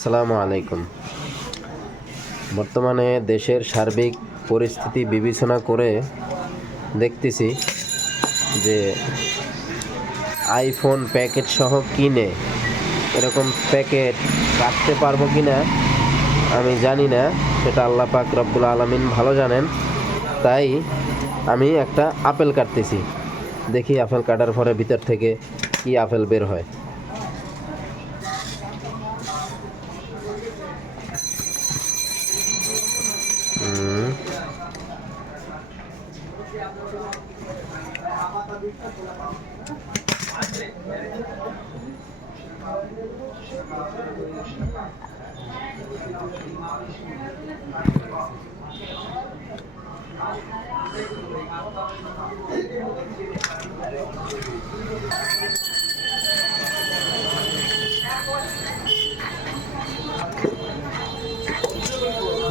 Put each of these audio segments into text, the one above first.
আসসালামু আলাইকুম। বর্তমানে দেশের সার্বিক পরিস্থিতি বিবেচনা করে দেখতেছি যে আইফোন প্যাকেট সহ কিনে এরকম প্যাকেট রাখতে পারবো কি না আমি জানি না, সেটা আল্লাহ পাক রব্বুল আলামিন ভালো জানেন। তাই আমি একটা আপেল কাটতেছি, দেখি আপেল কাটার পরে ভিতর থেকে কি আপেল বের হয়।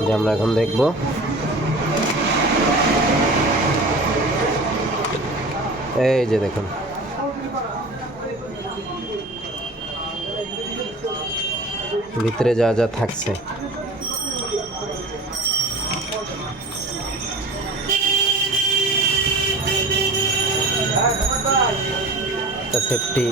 যে আমরা এখন দেখব এই যে দেখুন, ভিতরে যা যা থাকছে। সেফটি